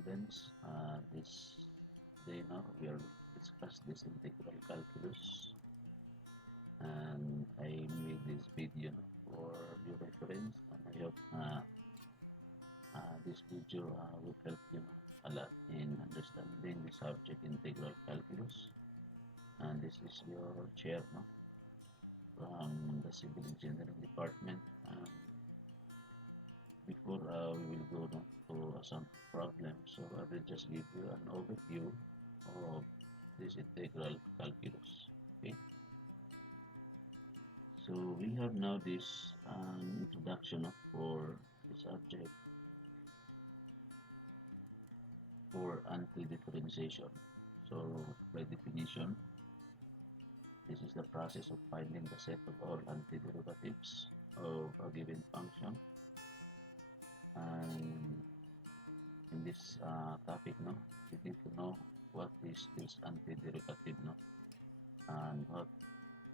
students. This day now we are discuss this integral calculus, and I made this video for your reference, and I hope this video will help you a lot in understanding the subject integral calculus. And this is your chair from the civil engineering department. Before we will go to some problems, so I will just give you an overview of this integral calculus. Okay, so we have now this introduction for the subject for anti-differentiation. So by definition, this is the process of finding the set of all antiderivatives of a given function. And in this topic, you need to know what is this antiderivative, and what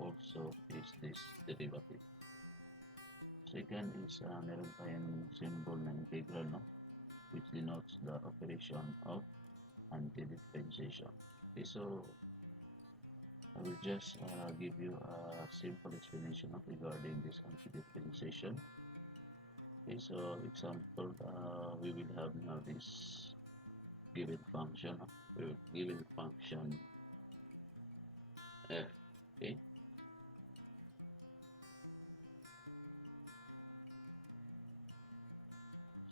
also is this derivative. Second is meron tayong symbol na integral, which denotes the operation of antidifferentiation. Okay, so I will just give you a simple explanation regarding this antidifferentiation. Okay, so example, we will have now this given function, given function f. Okay,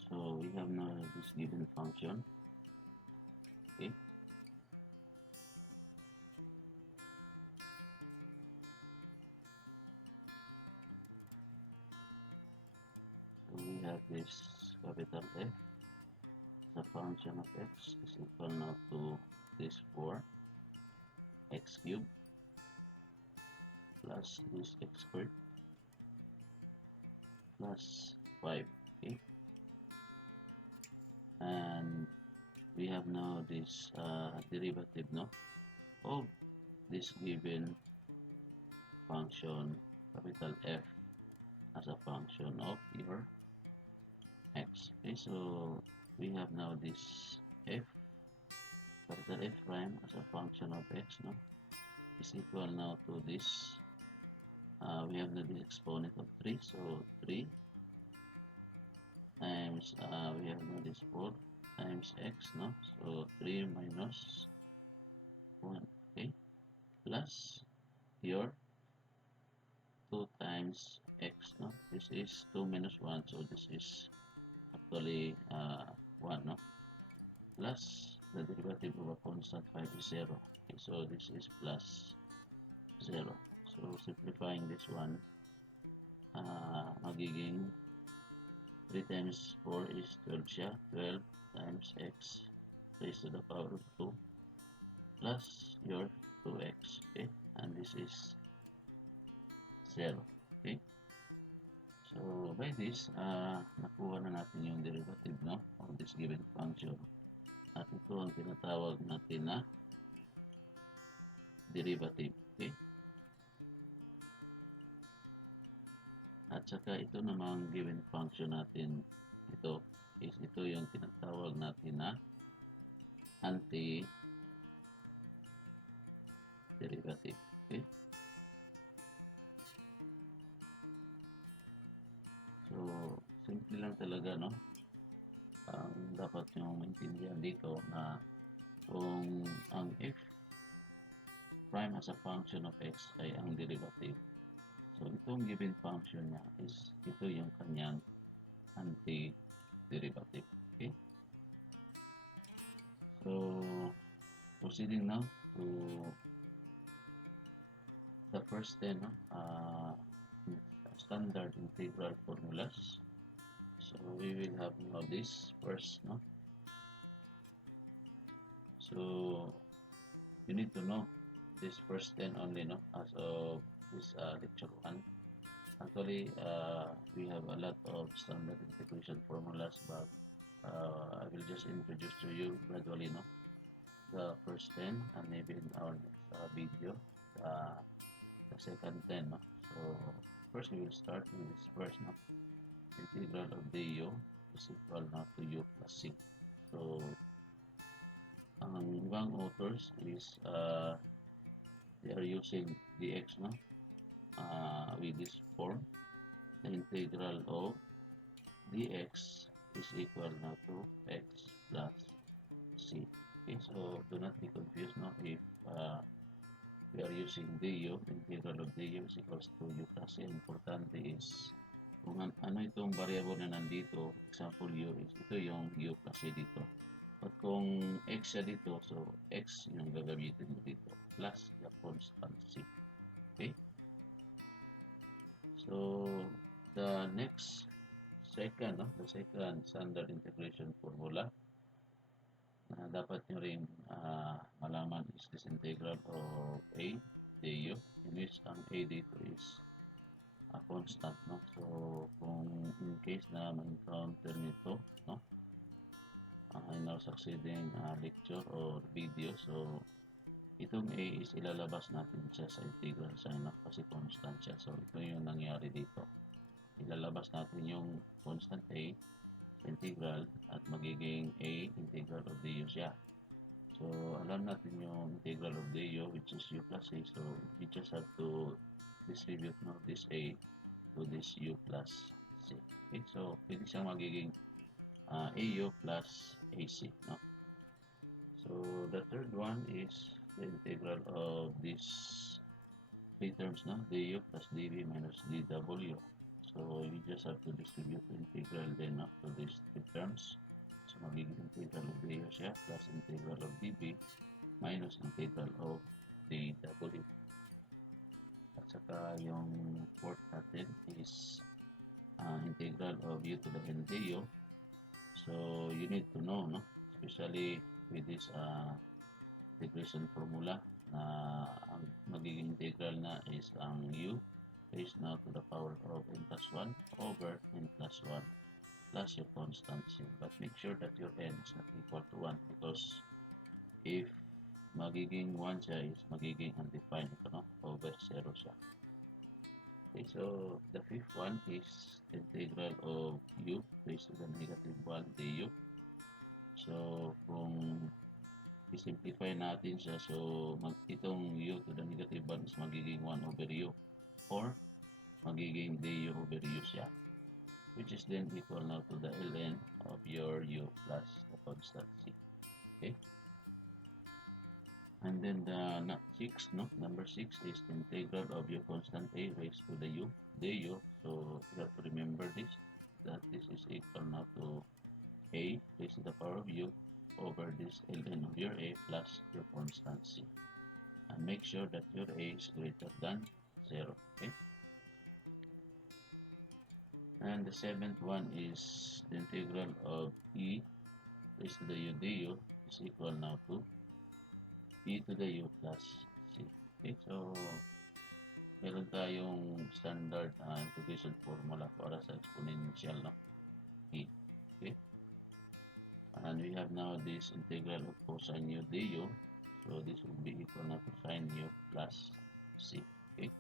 so we have now this given function. Okay, so we have this capital F. The function of x is equal now to this 4x cubed plus this x squared plus 5. Okay, and we have now this derivative of this given function capital F as a function of your x. Okay, so we have now this f, capital F prime as a function of x is equal now to this, we have now this exponent of 3, so 3 times, we have now this 4 times x, so 3 minus 1, okay, plus your 2 times x, this is 2 minus 1, so this is actually 1, plus the derivative of a constant 5 is 0. Okay, so this is plus 0. So simplifying this one, magiging 3 times 4 is 12 siya. 12 times x raised to the power of 2 plus your 2x. Okay, and this is 0. Okay, so by this, nakuha na natin yung derivative of this given function. At ito ang tinatawag natin na derivative. Okay, at saka ito namang given function natin, ito yung tinatawag natin na anti-derivative. Okay, so simple lang talaga ang dapat yung maintindihan dito na kung ang f prime as a function of x ay ang derivative, so itong given function niya is ito yung kanyang anti-derivative. Okay, so proceeding now to the first 10 standard integral formulas. So we will have now this first, so you need to know this first 10 only as of this lecture 1. Actually, we have a lot of standard integration formulas, but I will just introduce to you gradually the first 10, and maybe in our next video the second 10. So first we will start with this first integral of du is equal now to u plus c. So ibang authors is they are using dx, no? With this form, the integral of dx is equal now to x plus c. Okay, so do not be confused, no? If we are using du, integral of du is equals to u plus c. Importante is kung ano itong variable na nandito, example u is ito yung u plus c dito. At kung x siya dito, so x yung gagamitin mo dito plus the constant c. Okay? So the next second, no? The second standard integration formula na dapat nyo rin malaman is this integral of a du, in which ang a dito is a constant, no? So kung in case na ma-encounter nito, no, in our succeeding lecture or video, so itong a is ilalabas natin siya sa integral sign, no? Kasi constant siya. So ito yung nangyari dito, ilalabas natin yung constant a sa integral at magiging a integral of du siya. So alam natin yung integral of du, which is u plus c, so we just have to distribute, no, this a to this u plus c. Okay, so pwede siyang magiging au plus ac, no? So the third one is the integral of these three terms, no? Du plus dv minus dw. So you just have to distribute the integral then, no, to these three terms. So magiging integral of du siya plus integral of dv minus integral of dw. At saka yung fourth natin is integral of u to the n du. So you need to know, no, especially with this integration formula na ang magiging integral na is ang u raised now to the power of n plus 1 over n plus 1 plus your constant c. But make sure that your n is not equal to 1, because if magiging 1 siya is magiging undefined ito, no? Over 0 siya. Okay, so the fifth one is integral of u raised to the negative 1 du. So kung i-simplify natin siya, so itong u to the negative 1 is magiging 1 over u, or magiging du over u siya, which is then equal now to the ln of your u plus the constant c. Okay? And then the number 6 is the integral of your constant a raised to the u du. So you have to remember this, that this is equal now to a raised to the power of u over this ln of your a plus your constant c. And make sure that your a is greater than 0. Okay? And the seventh one is the integral of e raised to the u du is equal now to e to the u plus c. Okay, so meron tayong standard integration formula para sa exponential, no, e. Okay, and we have now this integral of cosine u du, so this will be equal now to sine u plus c. Okay,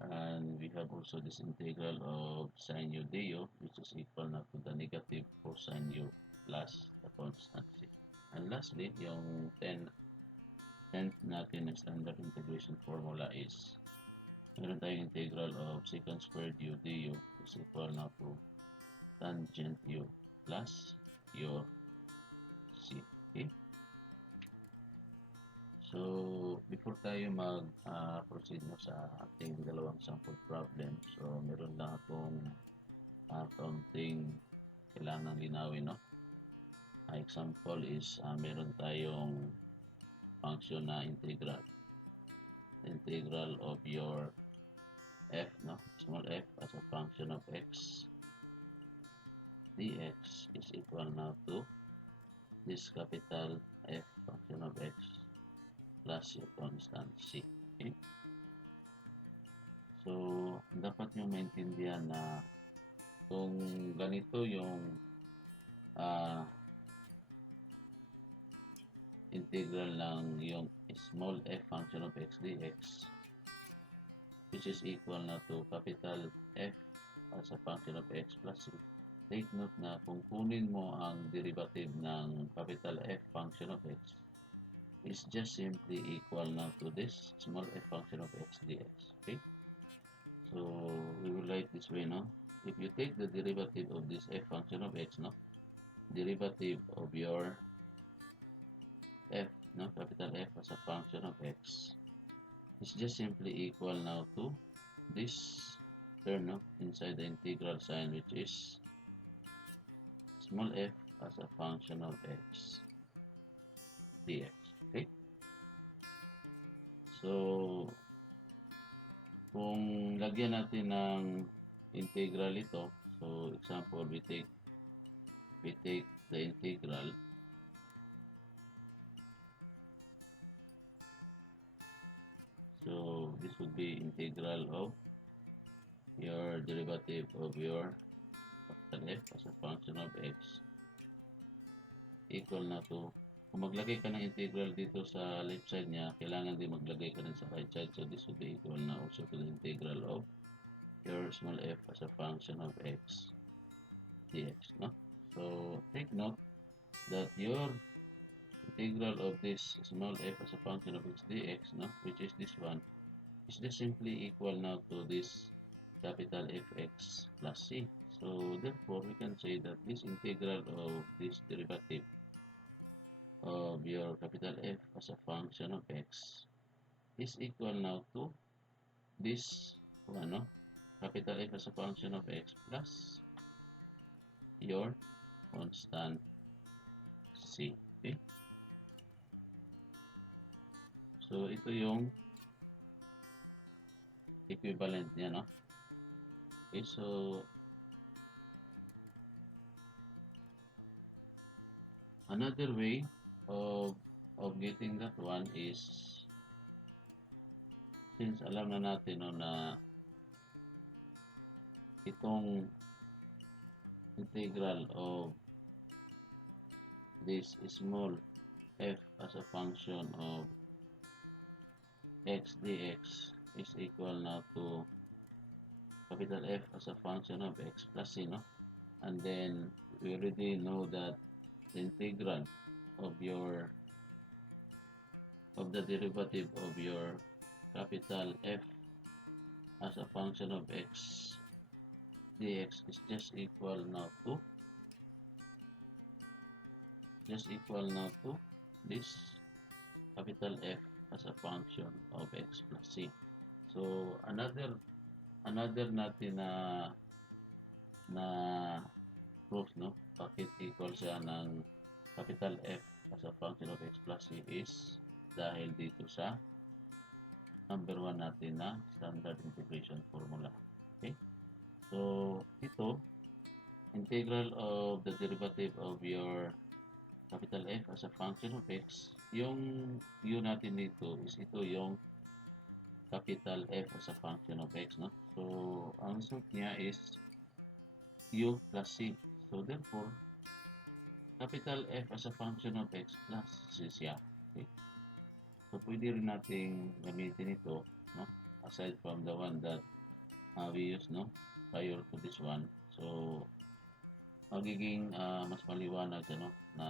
and we have also this integral of sine u du, which is equal now to the negative cosine u plus the constant c. And lastly, yung 10th natin na standard integration formula is meron tayong integral of secant squared u du is equal now to tangent u plus your c. Okay? So before tayo mag-proceed sa ating dalawang sample problem, so meron lang akong kaunting kailangan linawin, no? Example is meron tayong function na integral of your f, no, small f as a function of x dx is equal now to this capital F function of x plus your constant c. Okay? So dapat nyo maintindihan na kung ganito yung integral lang yung small f function of x dx, which is equal na to capital F as a function of x plus c. Take note na kung kunin mo ang derivative ng capital F function of x, is just simply equal now to this small f function of x dx. Okay, so we will write this way, no? If you take the derivative of this f function of x, no, derivative of your f, no, capital F as a function of x is just simply equal now to this term, no, inside the integral sign, which is small f as a function of x dx. Okay, so kung lagyan natin ng integral ito, so example, we take the integral. So this would be integral of your derivative of your capital F as a function of x equal na to, kung maglagay ka ng integral dito sa left side niya, kailangan din maglagay ka rin sa right side. So this would be equal na also to the integral of your small f as a function of x dx, no? So take note that your integral of this small f as a function of x dx, no, which is this one, is just simply equal now to this capital Fx plus c. So therefore, we can say that this integral of this derivative of your capital F as a function of x is equal now to this one, no? Capital F as a function of x plus your constant c. Okay? So ito yung equivalent niya, no? Okay, so another way of getting that one is, since alam na natin, no, na itong integral of this small f as a function of x dx is equal now to capital F as a function of x plus c, no? And then we already know that the integral of the derivative of your capital F as a function of x dx is just equal now to this capital F as a function of x plus c. So another natin na proof, no, bakit equal siya ng capital F as a function of x plus c is dahil dito sa number 1 natin na standard integration formula. Okay, so ito, integral of the derivative of your capital F as a function of x, yung u natin dito is ito yung capital F as a function of x, no? So ang result niya is u plus c. So therefore, capital F as a function of x plus c siya. Okay? So pwede rin nating gamitin ito, no? Aside from the one that we use, no, prior to this one. So magiging mas maliwanag, no, na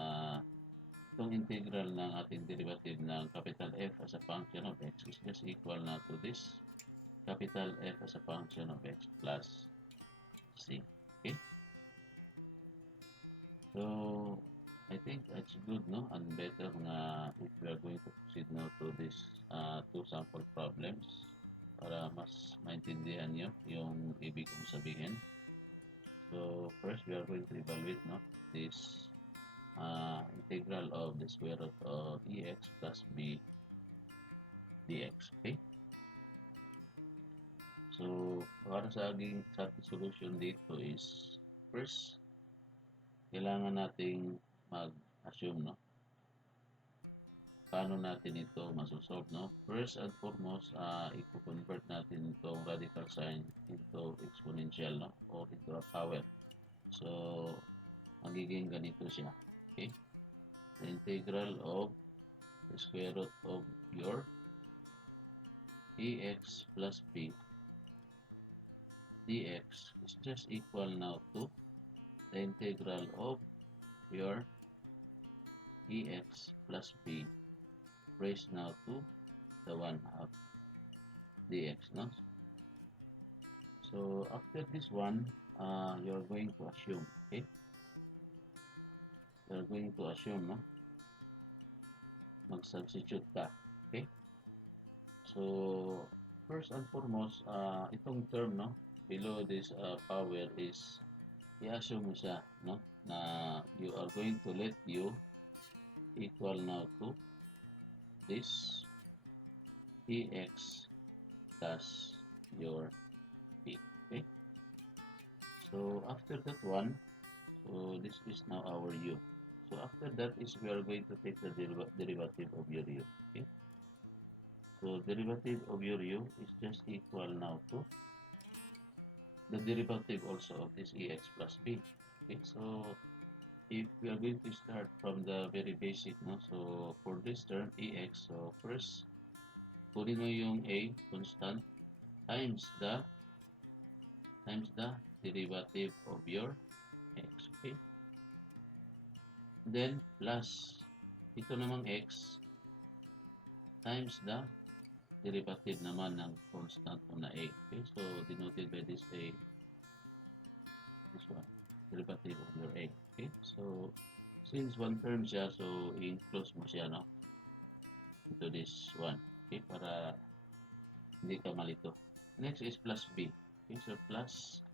itong integral ng ating derivative ng capital F as a function of x is just equal na to this capital F as a function of x plus c. Okay? So I think that's good, no? And better na if we are going to proceed now to this two sample problems para mas maintindihan nyo yung ibig kong sabihin. So first, we are going to evaluate, no, this integral of the square root of ex plus b dx. Okay? So para sa ating solution dito is, first, kailangan nating mag-assume, no, paano natin ito masosolve, no? First and foremost, i-convert natin itong radical sign into exponential, no, or into a power. So magiging ganito siya. Okay? The integral of the square root of your ex plus b dx is just equal now to the integral of your ex plus b raised now to the 1 half dx, no? So after this one, you're going to assume, okay? You're going to assume, no? Mag-substitute ka, okay? So, first and foremost, itong term, no? Below this power is, i-assume mo siya, no? Na you are going to let u equal now to this dx plus your b, okay? So, after that one, so this is now our u. So, after that is we are going to take the derivative of your u, okay? So, derivative of your u is just equal now to the derivative also of this ex plus b, okay? So, if we are going to start from the very basic, no? So, for this term, ex, so first, kunin mo yung a, constant, times the derivative of your x, okay? Then, plus, ito namang x, times the derivative naman ng constant mo na a, okay? So, denoted by this a, this one, derivative of your a, okay? So, since one term siya, so i-enclose mo siya, no? Into this one, okay? Para hindi ka malito. Next is plus b, okay? So, plus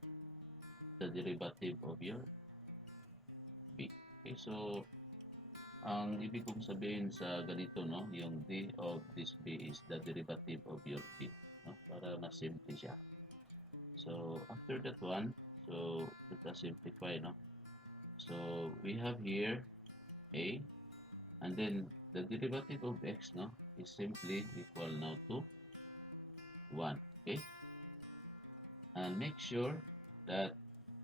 the derivative of your b, okay? So, ang ibig kong sabihin sa ganito, no? Yung d of this b is the derivative of your b, no? Para mas simple siya. So, after that one, so, let us simplify, no? So, we have here a, and then the derivative of x, no, is simply equal now to 1, okay? And make sure that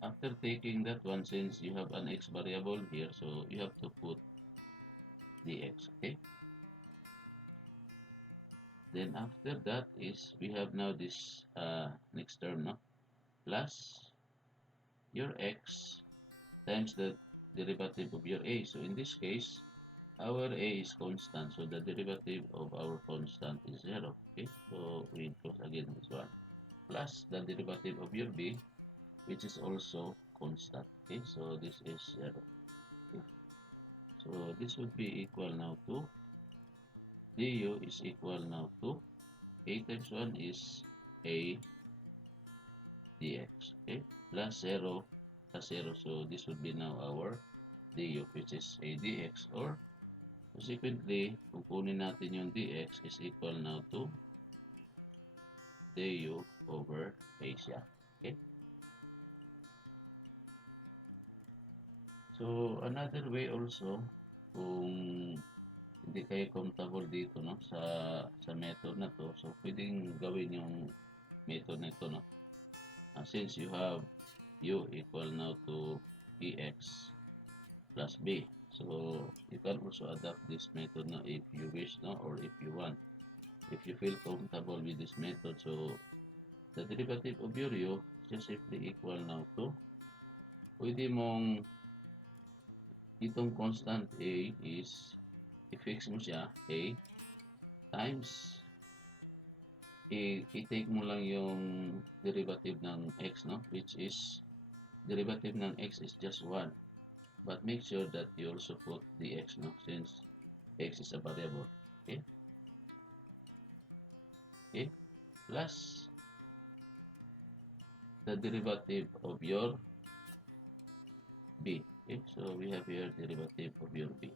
after taking that one, since you have an x variable here, so you have to put dx, okay? Then after that is, we have now this next term, no? Plus your x times the derivative of your a. So in this case, our a is constant, so the derivative of our constant is 0, okay? So we enclose again this one. Plus the derivative of your b, which is also constant, okay? So this is 0, okay? So this would be equal now to du is equal now to a times 1 is a dx, okay? Plus 0 plus 0, so this would be now our du, which is a dx, or consequently, kukunin natin yung dx is equal now to du over a siya, okay? So, another way also, kung hindi kayo comfortable dito, no, sa method na to, so pwedeng gawin yung method na ito, no? Since you have u equal now to ex plus b, so you can also adapt this method, no, if you wish, no, or if you want. If you feel comfortable with this method, so the derivative of your u is just simply equal now to, pwede mong itong constant a is i-fix mo siya, a times i-take mo lang yung derivative ng x, no, which is derivative ng x is just 1, but make sure that you also put the x, no, since x is a variable, okay? Okay, plus the derivative of your b, okay? So we have here derivative of your b.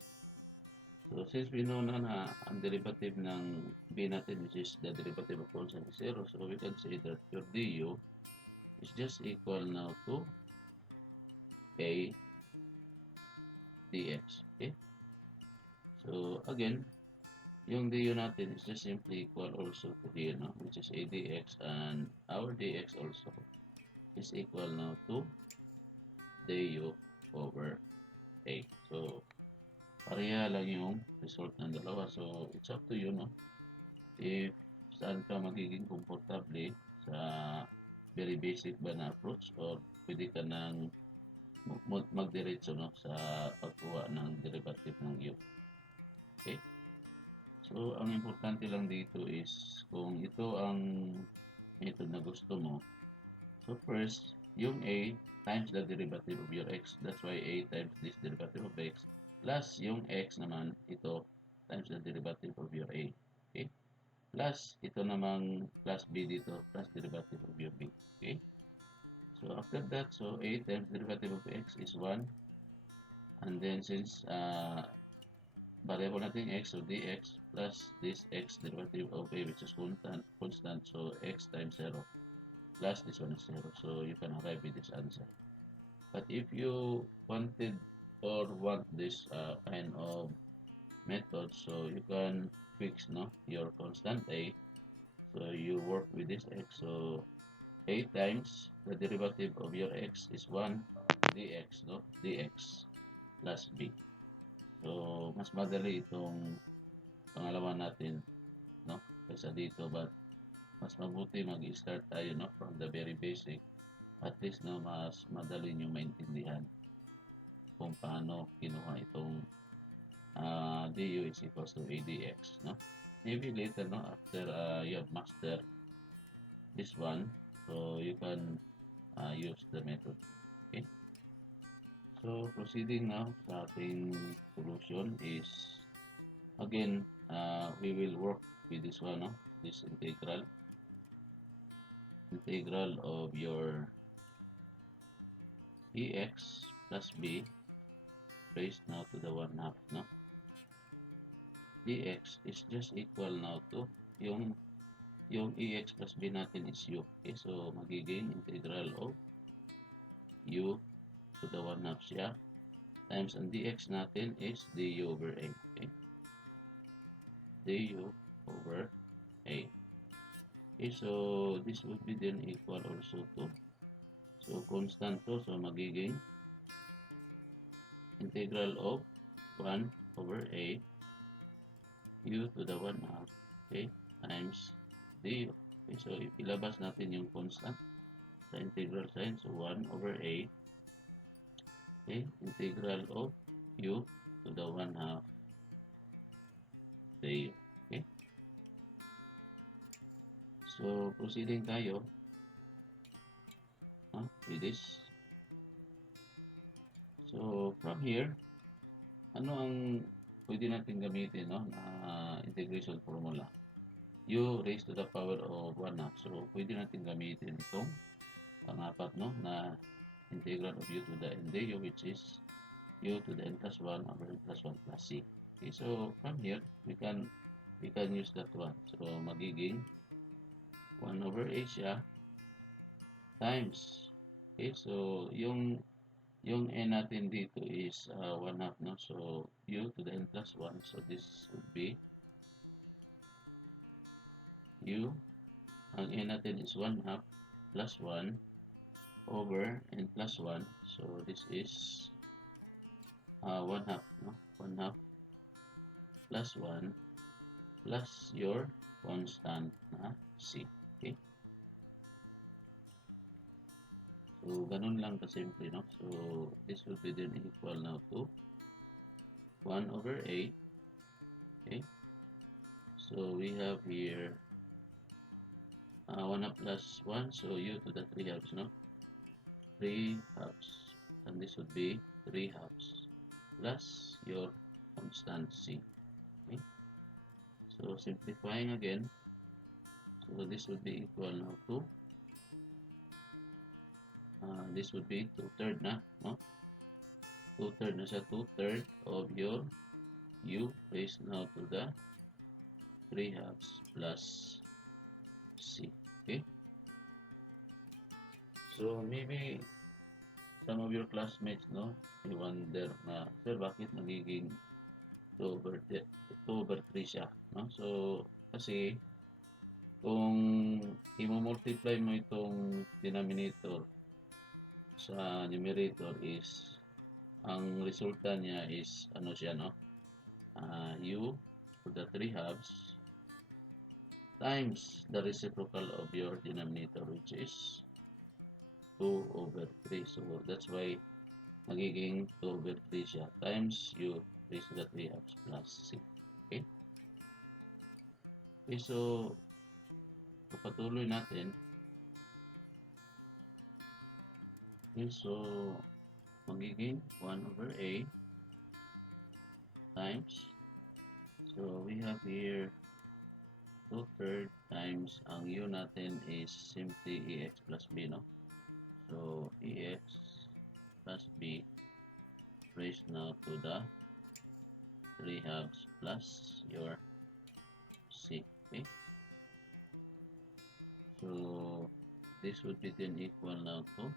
So, since we know na ang derivative ng b natin, which is the derivative of constant is 0, so we can say that your du is just equal now to a dx, okay? So, again, yung du natin is just simply equal also to here, no? Which is a dx, and our dx also is equal now to du over a. So, pareha lang yung result ng dalawa. So, it's up to you, no? If saan ka magiging komportable sa very basic ba na approach, or pwede ka nang magdiretso, no, sa pagkuha ng derivative ng u. Okay? So, ang importante lang dito is kung ito ang method na gusto mo. So, first, yung A times the derivative of your x. That's why A times this derivative of x plus yung x naman, ito, times the derivative of your A. Okay? Plus, ito namang plus B dito, plus derivative of your B. Okay? So, after that, so A times derivative of x is 1. And then, since variable natin x, so dx plus this x derivative of A, which is constant, so x times 0 plus this one is 0. So, you can arrive with this answer. But if you wanted or want this kind of method, so you can fix your constant A. So you work with this x. So A times the derivative of your x is 1 dx, dx plus B. So mas madali itong pangalawa natin, kaysa dito, but mas mabuti mag-start tayo from the very basic. At least mas madali nyo maintindihan kung paano kinuha itong du is equals to adx. Maybe later, after you have mastered this one, so you can use the method. Okay? So, proceeding now sa ating solution is, again, we will work with this one, this integral of your ex plus b raised now to the 1/2, dx is just equal now to yung ex plus b natin is u. Okay, so magiging integral of u to the 1/2 siya times ang dx natin is du over a. Okay, du over a. Okay, so this would be then equal also to, so constant to, so magiging integral of 1 over a u to the 1/2, okay, times du. Okay, so if ilabas natin yung constant sa integral sign, so 1 over a, okay, integral of u to the 1/2 du. Okay, so proceeding tayo with this. So from here, ano ang pwede natin gamitin na integration formula? U raised to the power of 1/2. So pwede natin gamitin itong pang-apat na integral of u to the n du, which is u to the n plus 1 over n plus 1 plus c. Okay, so from here we can use that one. So magiging 1 over a siya times, okay, so yung n natin dito is 1/2, so u to the n plus 1, so this would be u, ang n natin is 1/2 plus 1 over n plus 1, so this is 1/2, 1/2 plus 1 plus your constant na c. Okay, so ganun lang kasimple, so this will be then equal now to 1 over a. Okay, so we have here 1/2 plus 1, so u to the 3/2, 3/2, and this would be 3/2 plus your constant c. Okay, so simplifying again, so this would be equal now to this would be 2/3 na, 2/3 na siya, 2/3 of your u raised now to the 3/2 plus c. Okay, so maybe some of your classmates you wonder na, sir, bakit magiging 2 over 3 siya, so kasi kung i-multiply mo itong denominator sa numerator is ang resulta niya is siya, u to the 3/2 times the reciprocal of your denominator, which is 2 over 3. So that's why magiging 2 over 3 siya times u raised to the 3/2 plus c. Okay, Okay, so patuloy natin. Okay, so magiging 1 over a times, so we have here 2/3 times, ang u natin is simply ex plus b, no? So ex plus b raised now to the 3/2 plus your c. Okay, so this would be then equal now to,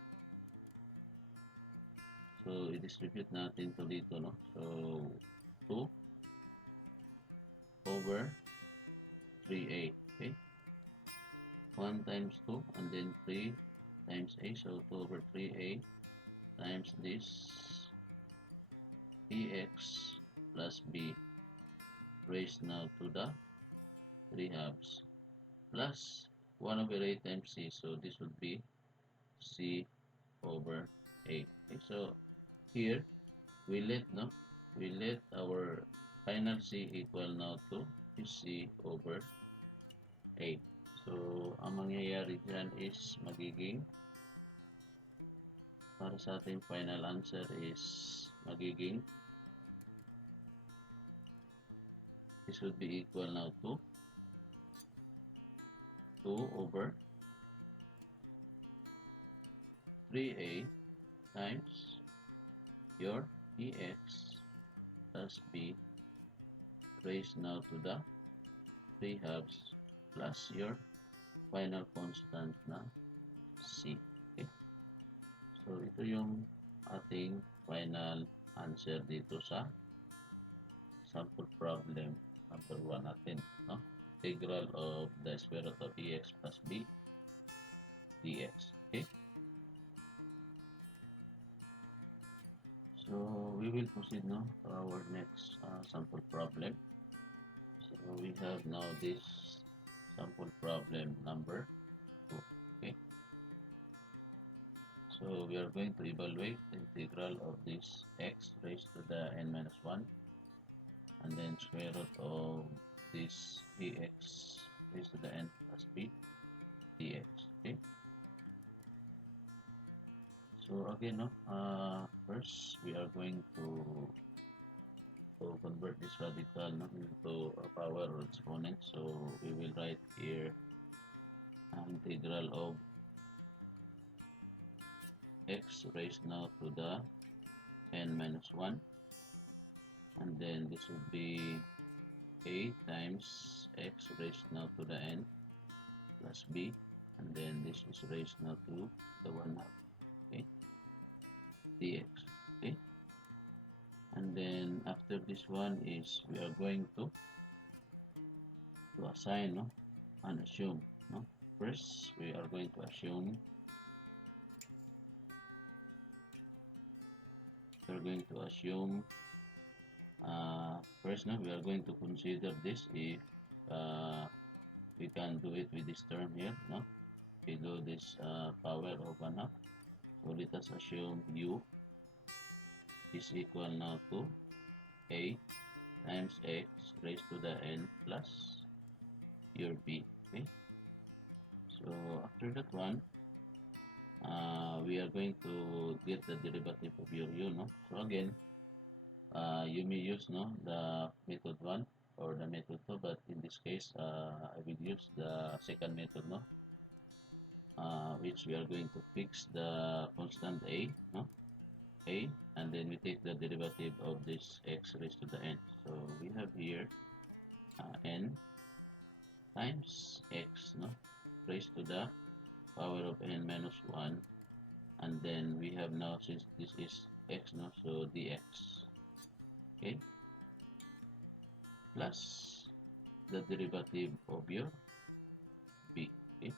so i-distribute natin to dito, no? So 2 over 3a. Okay, 1 times 2 and then 3 times a, so 2 over 3a times this ex plus b raised now to the 3/2 plus 1 over a times c, so this would be c over a. Okay, so here we let our final c equal now to c over a. So ang mangyayari dyan is magiging, para sa ating final answer is magiging, this would be equal now to 2 over 3a times your ex plus b raised now to the 3/2 plus your final constant na c. Okay, so ito yung ating final answer dito sa sample problem number 1 natin, no? Integral of the square root of ex plus b dx. Okay, so we will proceed now to our next sample problem. So we have now this sample problem number 2. Okay, so we are going to evaluate the integral of this x raised to the n minus 1 and then square root of this ex raised to the n plus b dx. Okay, so again, no, first we are going to convert this radical, no, into a power or exponent. So we will write here integral of x raised now to the n minus 1, and then this would be a times x raised now to the n plus b, and then this is raised now to the 1/2. Okay, dx. Okay, and then after this one is we are going to assign, no, and assume, no. First we are going to assume, first, no, we are going to consider this if we can do it with this term here, no, below this power of 1/2. So let us assume u is equal now to a times x raised to the n plus your b. Okay, so after that one, we are going to get the derivative of your u, no. So again, you may use, no, the method 1 or the method 2, but in this case I will use the second method, no, which we are going to fix the constant a, no, a, and then we take the derivative of this x raised to the n. So we have here n times x, no, raised to the power of n minus 1, and then we have now, since this is x, no, so dx. Okay, plus the derivative of your b. Okay,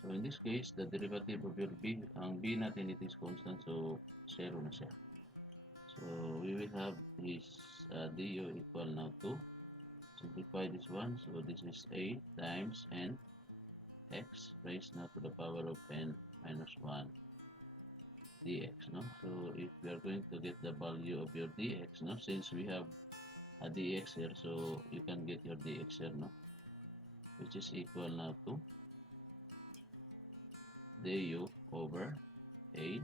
so in this case, the derivative of your b, ang b natin, it is constant, so 0 na siya. So we will have this du equal now to, simplify this one, so this is a times n x raised now to the power of n minus 1 dx, no. So if we are going to get the value of your dx, no, since we have a dx here, so you can get your dx here, no? Which is equal now to du over a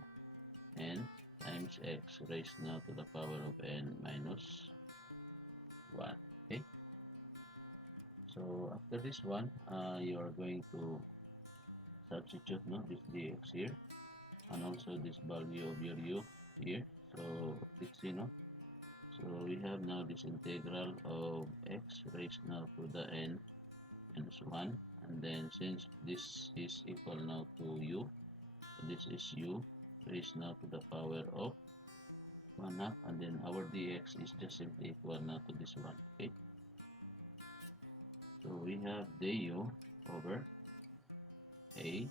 n times x raised now to the power of n minus 1. Okay, so after this one, you are going to substitute, no, this dx here, and also this value of your u here. So let's see, no? So we have now this integral of x raised now to the n minus 1, and then since this is equal now to u, so this is u raised now to the power of 1 half, and then our dx is just simply equal now to this one. Okay, so we have du over a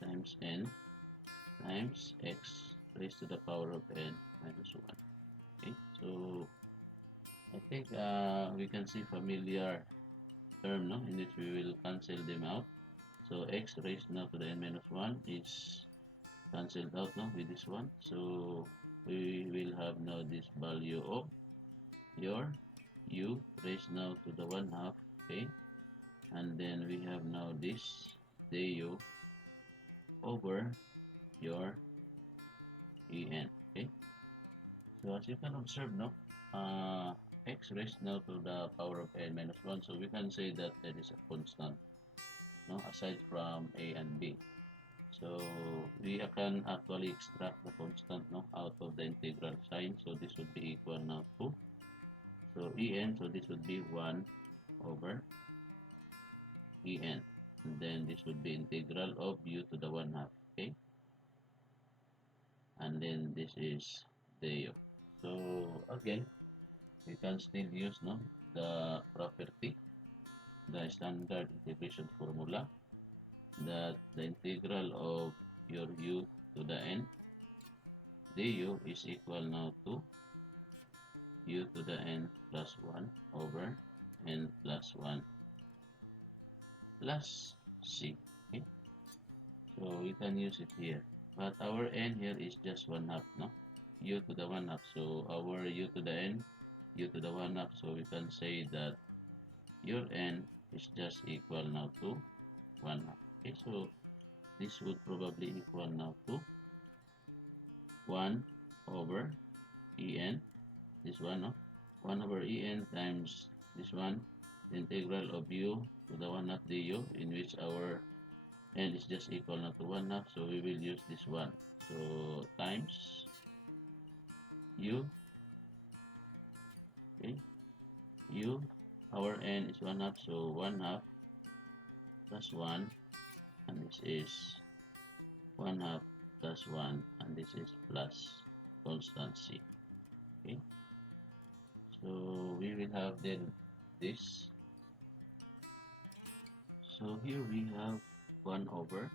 times n times x raised to the power of n minus 1. Okay, so I think we can see familiar term, no, in which we will cancel them out. So x raised now to the n minus 1 is cancelled out, no, with this one. So we will have now this value of your u raised now to the 1 half. Okay, and then we have now this du over your en. Okay, so as you can observe, no, x raised now to the power of n minus 1, so we can say that there is a constant, no, aside from a and b. So we can actually extract the constant, no, out of the integral sign. So this would be equal now to, so en, so this would be 1 over en, and then this would be integral of u to the 1 half. Okay, and then this is du. So again, we can still use, no, the property, the standard integration formula, that the integral of your u to the n du is equal now to u to the n plus 1 over n plus 1 plus c. Okay, so we can use it here, but our n here is just 1 half, no, u to the 1 half. So our u to the n, u to the 1 half, so we can say that your n is just equal now to 1 half. Okay, so this would probably equal now to 1 over en, this one, no, 1 over en times this one, the integral of u to the 1 half du, in which our n is just equal now to 1 half, so we will use this one. So times u, okay, u, our n is 1 half, so 1 half plus 1, and this is 1 half plus 1, and this is plus constant c. Okay, so we will have then this. So here we have 1 over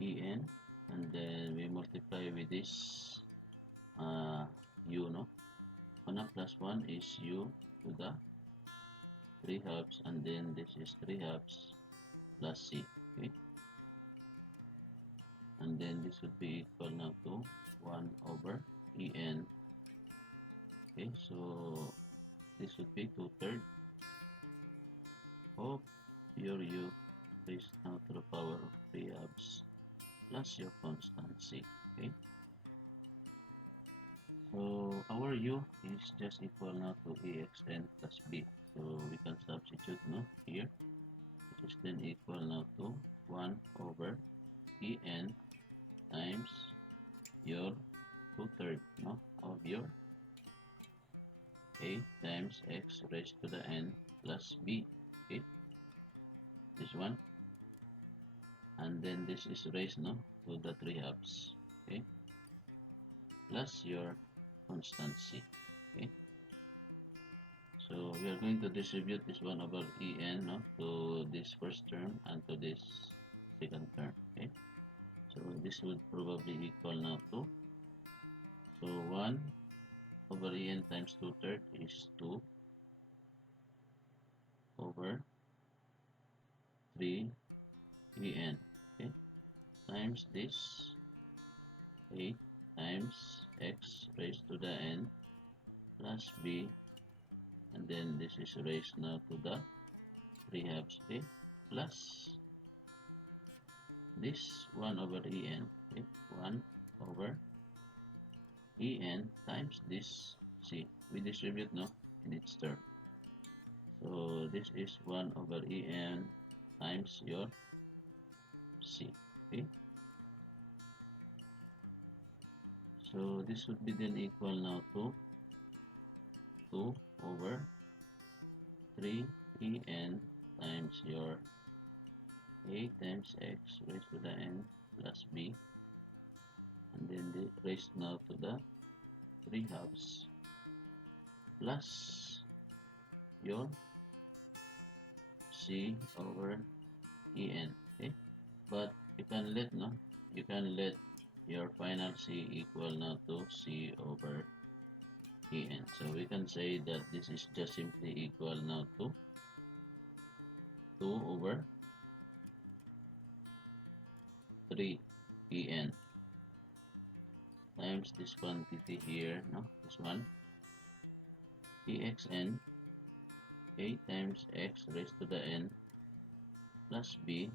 en, and then we multiply with this u, no, 1 half plus 1 is u to the 3 halves, and then this is 3 halves plus c. Okay, and then this would be equal now to 1 over en. Okay, so this would be 2/3 of your u raised now to the power of 3 halves plus your constant c. Okay, so our u is just equal now to axn plus b. So we can substitute, no, here, which is then equal now to 1 over en times your 2/3, no, of your a times x raised to the n plus b. Okay, this one, and then this is raised, no, to the 3 halves. Okay, plus your constant c. Okay, so we are going to distribute this 1 over en, no, to this first term and to this second term. Okay, so this would probably equal now to, so 1 over en times 2/3 is 2 over 3 en. Okay, times this 8 times x raised to the n plus b, and then this is raised now to the 3 halves a plus this 1 over en, okay? 1 over en times this c. We distribute no in its term. So this is 1 over en times your c. Okay. So this would be then equal now to 2 over 3 en times your a times x raised to the n plus b, and then the raised now to the 3 halves plus your c over en. Okay, but you can let your final c equal now to c over en. So we can say that this is just simply equal now to 2 over 3 en times this quantity here, no, this one, exn a times x raised to the n plus b,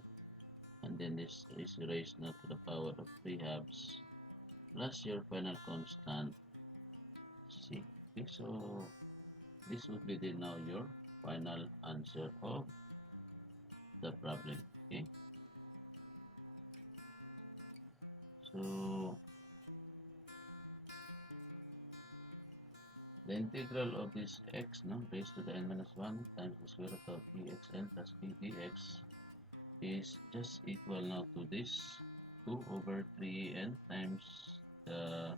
and then this is raised now to the power of 3 halves plus your final constant c. Okay, so this would be then now your final answer of the problem. Okay, so the integral of this x, no, raised to the n minus 1 times the square root of exn plus b dx is just equal now to this 2 over 3n times the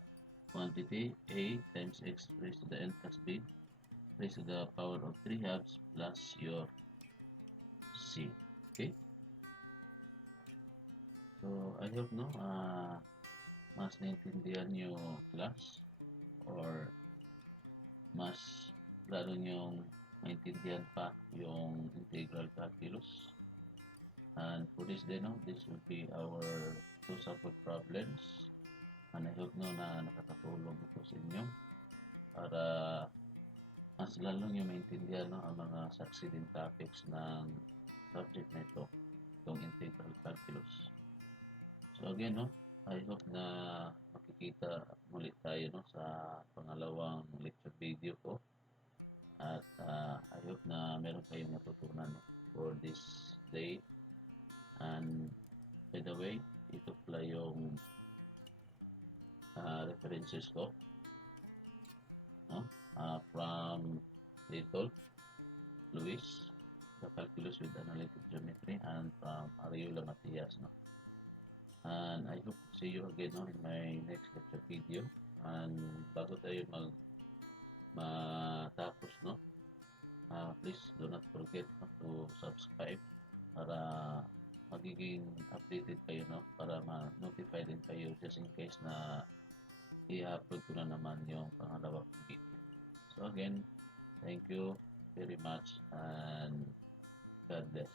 quantity a times x raised to the n plus b raised to the power of 3 halves plus your c. Okay, so I hope no mas naintindihan nyo class, or mas lalo nyong maintindihan pa yung integral calculus. And for this day, no, this will be our 2 sample problems, and I hope no na nakakatulong ito sa inyo para mas lalo nyo maintindihan no, ang mga succeeding topics ng subject na ito, itong integral calculus. So again, no, I hope na makikita muli tayo no, sa pangalawang lecture video ko, at I hope na meron kayong natutunan no, for this day. And by the way, ito pala yung references ko, no? From Little, Luis, the Calculus with Analytic Geometry, and from Ariola Matias. No? And I hope to see you again no, in my next lecture video. And bago tayo matapos, no? Please do not forget no, to subscribe para magiging updated kayo, no? Para ma-notify din kayo just in case na i-upload ko na naman yung pangalawang video. So again, thank you very much and God bless.